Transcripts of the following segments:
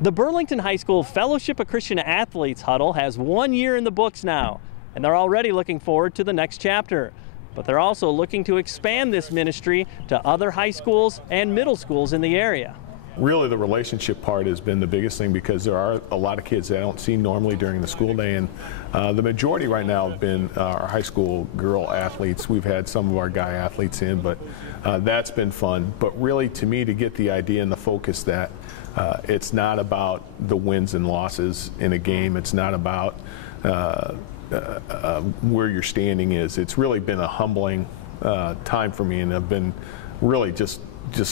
The Burlington High School Fellowship of Christian Athletes Huddle has 1 year in the books now, and they're already looking forward to the next chapter. But they're also looking to expand this ministry to other high schools and middle schools in the area. Really, the relationship part has been the biggest thing, because there are a lot of kids that I don't see normally during the school day, and the majority right now have been our high school girl athletes. We've had some of our guy athletes in, but that's been fun. But really, to me, to get the idea and the focus that it's not about the wins and losses in a game. It's not about where your standing is. It's really been a humbling time for me, and I've been really just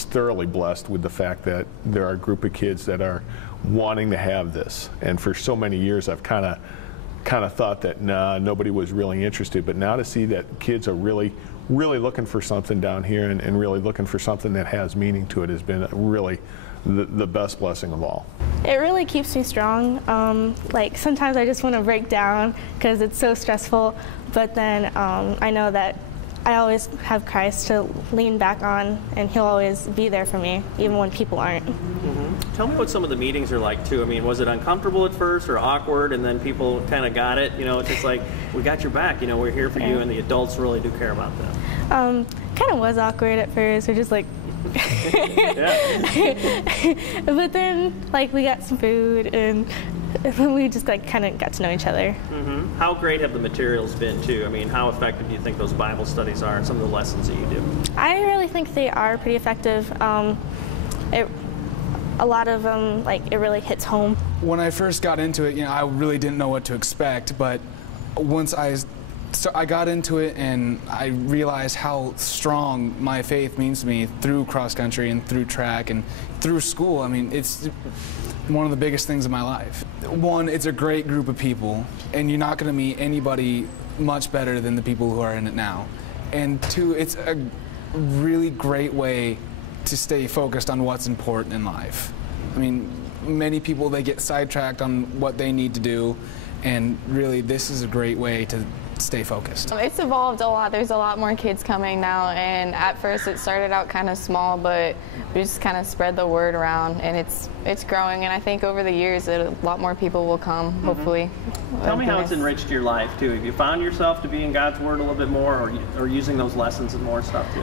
thoroughly blessed with the fact that there are a group of kids that are wanting to have this. And for so many years, I've kind of thought that nobody was really interested. But now to see that kids are really looking for something down here, and really looking for something that has meaning to it, has been really the best blessing of all. It really keeps me strong. Like sometimes I just want to break down because it's so stressful, but then I know that I always have Christ to lean back on, and He'll always be there for me, even when people aren't. Mm-hmm. Tell me what some of the meetings are like, too. I mean, was it uncomfortable at first or awkward, and then people kind of got it? You know, it's just like, we got your back, you know, we're here for you, and the adults really do care about that. Kind of was awkward at first. We're just like, but then, like, we got some food, and we just like kind of got to know each other. Mm-hmm. How great have the materials been too? I mean, how effective do you think those Bible studies are, and some of the lessons that you do? I really think they are pretty effective. A lot of them, like, it really hits home. When I first got into it, you know, I really didn't know what to expect, but once I got into it, and I realized how strong my faith means to me through cross country and through track and through school. I mean, it's one of the biggest things in my life. One, it's a great group of people, and you're not going to meet anybody much better than the people who are in it now. And two, it's a really great way to stay focused on what's important in life. I mean, many people, they get sidetracked on what they need to do, and really this is a great way to stay focused. It's evolved a lot. There's a lot more kids coming now, and at first it started out kind of small, but we just kind of spread the word around, and it's growing, and I think over the years a lot more people will come, hopefully. Tell me how it's enriched your life too. Have you found yourself to be in God's Word a little bit more, or using those lessons and more stuff too?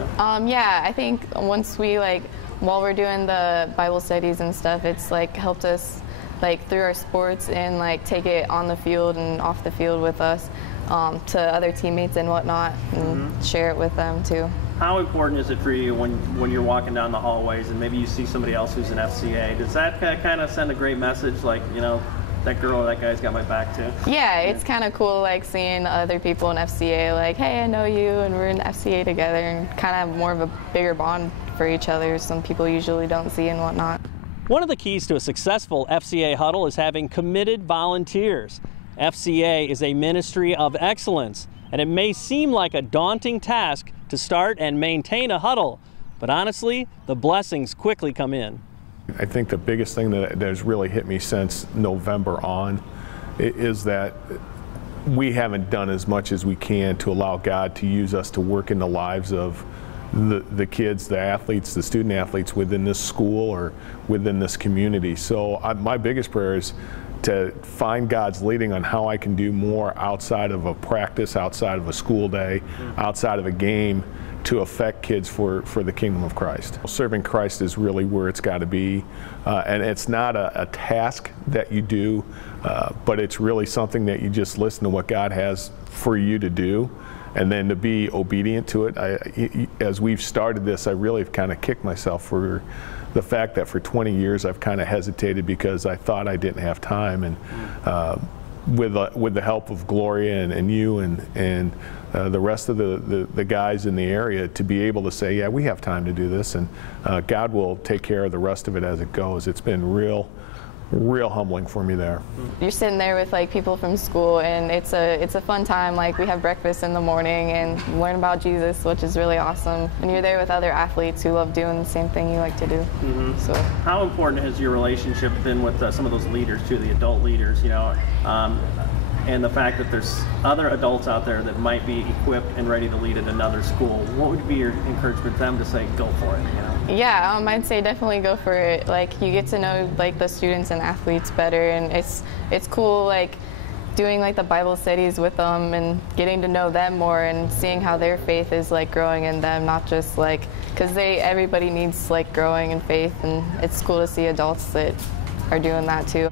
Yeah, I think once we, like, while we're doing the Bible studies and stuff, it's like helped us, like, through our sports, and like take it on the field and off the field with us. To other teammates and whatnot, and share it with them too. How important is it for you when you're walking down the hallways and maybe you see somebody else who's an FCA? Does that kind of send a great message, like, you know, that girl or that guy's got my back too? Yeah, it's kind of cool, like, seeing other people in FCA, like, hey, I know you, and we're in FCA together, and kind of have more of a bigger bond for each other. Some people usually don't see and whatnot. One of the keys to a successful FCA huddle is having committed volunteers. FCA is a ministry of excellence, and it may seem like a daunting task to start and maintain a huddle, but honestly, the blessings quickly come in. I think the biggest thing that has really hit me since November on is that we haven't done as much as we can to allow God to use us to work in the lives of the kids, the athletes, the student athletes within this school or within this community. So my biggest prayer is to find God's leading on how I can do more outside of a practice, outside of a school day, outside of a game, to affect kids for the kingdom of Christ. Serving Christ is really where it's got to be, and it's not a task that you do, but it's really something that you just listen to what God has for you to do, and then to be obedient to it. As we've started this, I really have kind of kicked myself for the fact that for 20 years I've kind of hesitated because I thought I didn't have time, and with the help of Gloria and you and the rest of the guys in the area, to be able to say, yeah, we have time to do this, and God will take care of the rest of it as it goes. It's been real humbling for me there. You're sitting there with, like, people from school, and it's a fun time. Like, we have breakfast in the morning and learn about Jesus, which is really awesome. And you're there with other athletes who love doing the same thing you like to do. So, how important has your relationship been with some of those leaders too, the adult leaders? You know, and the fact that there's other adults out there that might be equipped and ready to lead at another school, what would be your encouragement to them to say, go for it? You know? Yeah, I'd say definitely go for it. Like, you get to know like the students and athletes better, and it's cool like doing like the Bible studies with them and getting to know them more and seeing how their faith is like growing in them, not just like, because everybody needs like growing in faith, and it's cool to see adults that are doing that too.